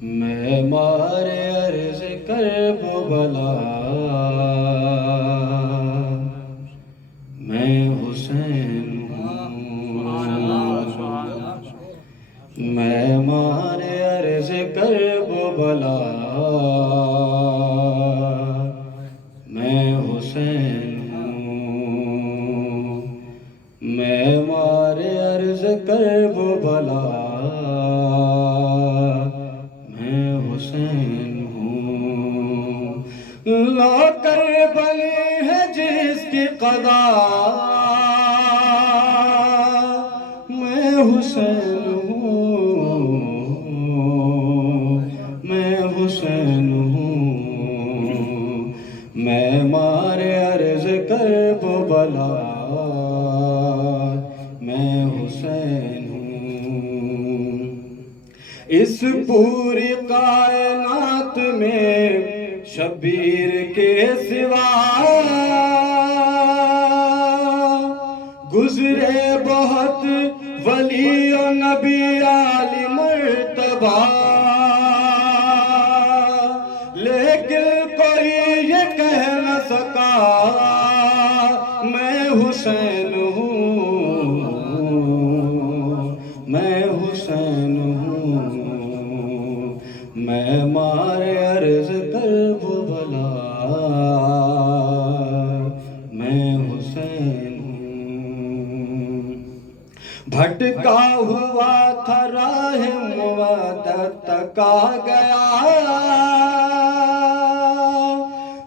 میں مارے عرض کرب و بلا، میں حسین ہوں، میں مارے عرض کرب و بلا، میں حسین ہوں، میں مارے عرض کرب و بلا، میں حسین ہوں، لا کر بلی ہے جس کی قضا، میں حسین ہوں، میں حسین ہوں، میں مارے عرض کرب و بلا، میں حسین ہوں، اس پوری کائنات میں شبیر کے سوا گزرے بہت ولی و نبی عالی مرتبہ، لیکن کوئی یہ کہہ نہ سکا میں حسین ہوں، میں حسین ہوں، میں مارے عرض کرب و بلا، میں حسین ہوں، بھٹکا ہوا تھا راہ موعدت تک آ گیا،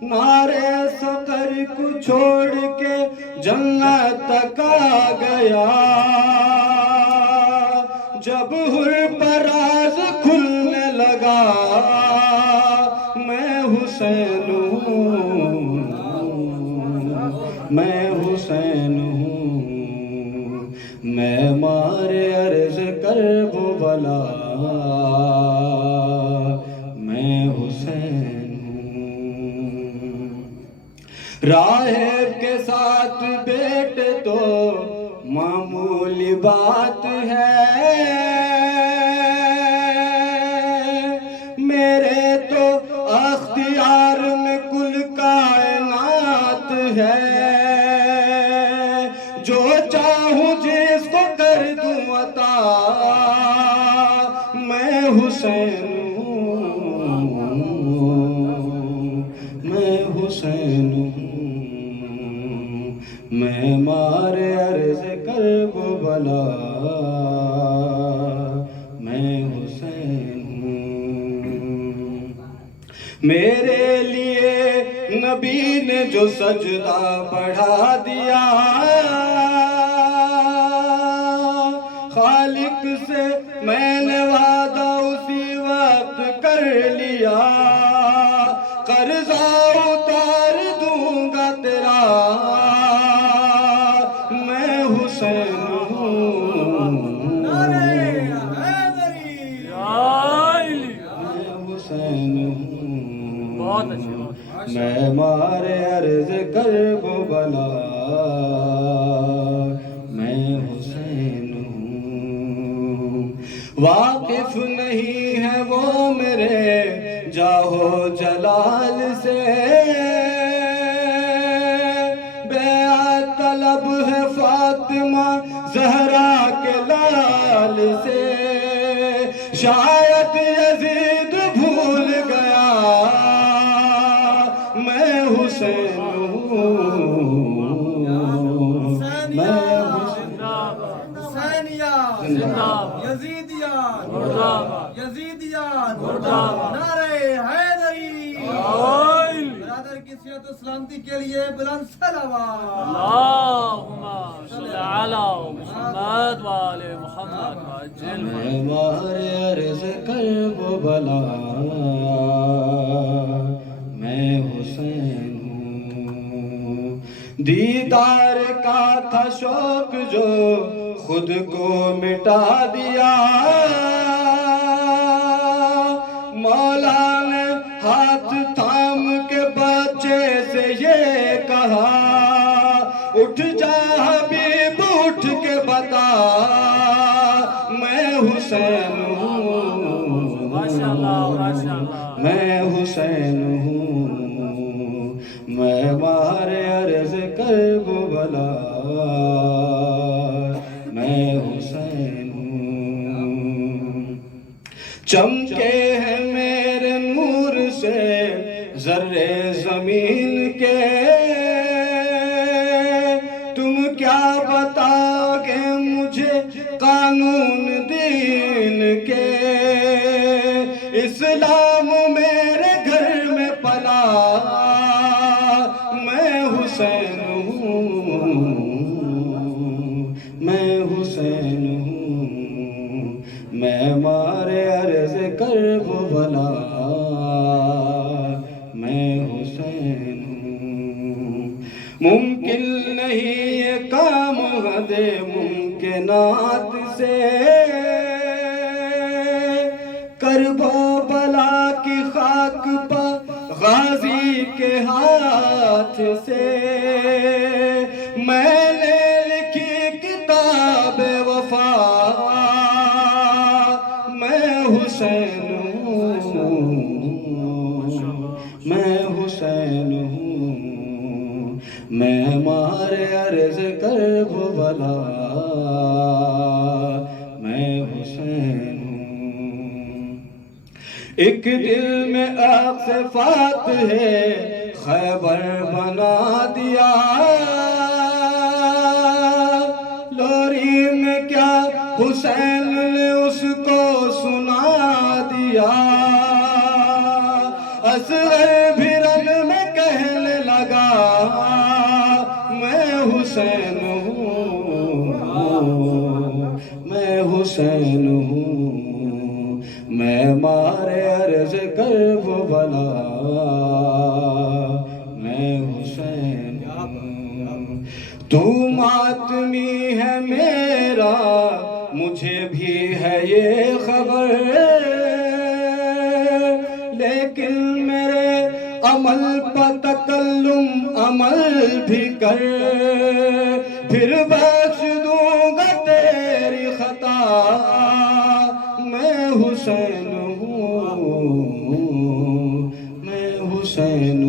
نعرے سقر کو چھوڑ کے جنت تک آ گیا، جب حر پراز کھلنے لگا میں حسین ہوں، میں حسین ہوں، میں مارے عرض کرب و بلا، میں حسین ہوں، راہب کے ساتھ بیٹے تو معمولی بات ہے، میرے تو اختیار میں کل کائنات ہے، جو چاہوں جس کو کر دوں عطا، میں حسین ہوں، میں حسین ہوں، میں مارے عرض کرب و بلا، میں حسین ہوں، میرے لیے نبی نے جو سجدہ بڑھا دیا، خالق سے میں نے وعدہ اسی وقت کر لیا، قرضہ اتار دوں گا تیرا، میں حسین ہوں، میں حسین ہوں، میں مارے عرض کرب و بلا، میں حسین ہوں، واقف نہیں ہے وہ میرے جاہو جلال سے، بیعت طلب ہے فاطمہ زہرا کے لال سے، شاید یزید بھول گیا میں حسین ہوں، میں یزیدیان یزیدیان نعرہ حیدری، برادر کی صحت و سلامتی کے لیے بلند صلوات، اللہم صلی علی محمد و آل محمد وعجل میں مارے عرض کرب و بلا، میں حسین ہوں، دیدار کا تھا شوق جو خود کو مٹا دیا، مولا نے ہاتھ تھام کے بچے سے یہ کہا، اٹھ جا حبیب اٹھ کے بتا، میں حسین ہوں، ماشاءاللہ ماشاءاللہ میں حسین ہوں میں مار عرض کرب بلا میں حسین ہوں چمکے ہیں میرے نور سے ذرے زمین کے تم کیا بتاؤ گے مجھے قانون دین کے اسلام میرے گھر میں پلا میں حسین ہوں میں حسین ہوں میں مارے عرض کرب بلا میں حسین ہوں ممکن نہیں یہ کام حد ممکنات سے کرب و بلا کی خاک پر غازی کے ہاتھ سے میں نے لکھی کتاب وفا میں حسین ہوں میں حسین ہوں میں مار عرض کرب بلا میں حسین ہوں ایک دل میں اقصفات ہے خیبر بنا دیا لوری میں کیا حسین نے اس کو سنا دیا اصغر بھی رن میں کہنے لگا میں حسین ہوں میں حسین ہوں میں مارے عرض کرب بلا میں حسین ہوں تو ماتمی ہے میرا مجھے بھی ہے یہ خبر لیکن میرے عمل پر تکلم عمل بھی کر پھر بخش دوں گا تیری خطا میں حسین ہوں میں حسین